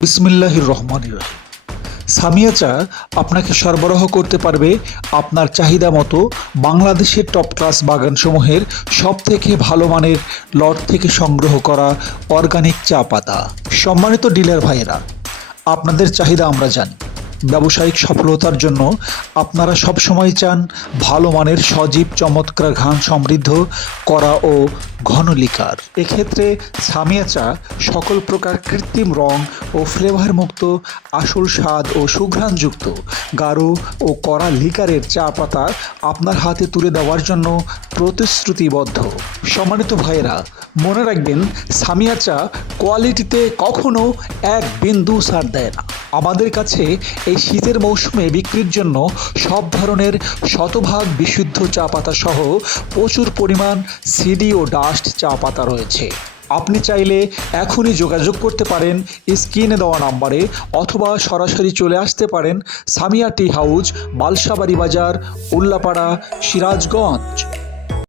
বিসমিল্লাহির রহমানির রহিম। সামিয়া চা আপনাকে সরবরাহ করতে পারবে আপনার চাহিদা মতো বাংলাদেশের টপ ক্লাস বাগানসমূহের সবথেকে ভালো মানের লট থেকে সংগ্রহ করা অর্গানিক চা পাতা। সম্মানিত ডিলার ভাইয়েরা, আপনাদের চাহিদা আমরা জানি। ব্যবসায়িক সফলতার জন্য আপনারা সবসময় চান ভালো মানের সজীব চমৎকার ঘ্রাণ সমৃদ্ধ করা ও ঘন লিকার। এক্ষেত্রে সামিয়া চা সকল প্রকার কৃত্রিম রং ও ফ্লেভার মুক্ত আসল স্বাদ ও সুঘ্রাণযুক্ত গাঢ় ও কড়া লিকারের চা পাতা আপনার হাতে তুলে দেওয়ার জন্য প্রতিশ্রুতিবদ্ধ। সম্মানিত ভাইয়েরা, মনে রাখবেন, সামিয়া চা কোয়ালিটিতে কখনো এক বিন্দু ছাড় দেয় না। আমাদের কাছে এই শীতের মৌসুমে বিক্রির জন্য সব ধরনের শতভাগ বিশুদ্ধ চা পাতা সহ প্রচুর পরিমাণ সিডি ও ডাস্ট চা পাতা রয়েছে। আপনি চাইলে এখনই যোগাযোগ করতে পারেন স্ক্রিনে দেওয়া নাম্বারে, অথবা সরাসরি চলে আসতে পারেন সামিয়া টি হাউস, বালসাবাড়ি বাজার, উল্লাপাড়া, সিরাজগঞ্জ।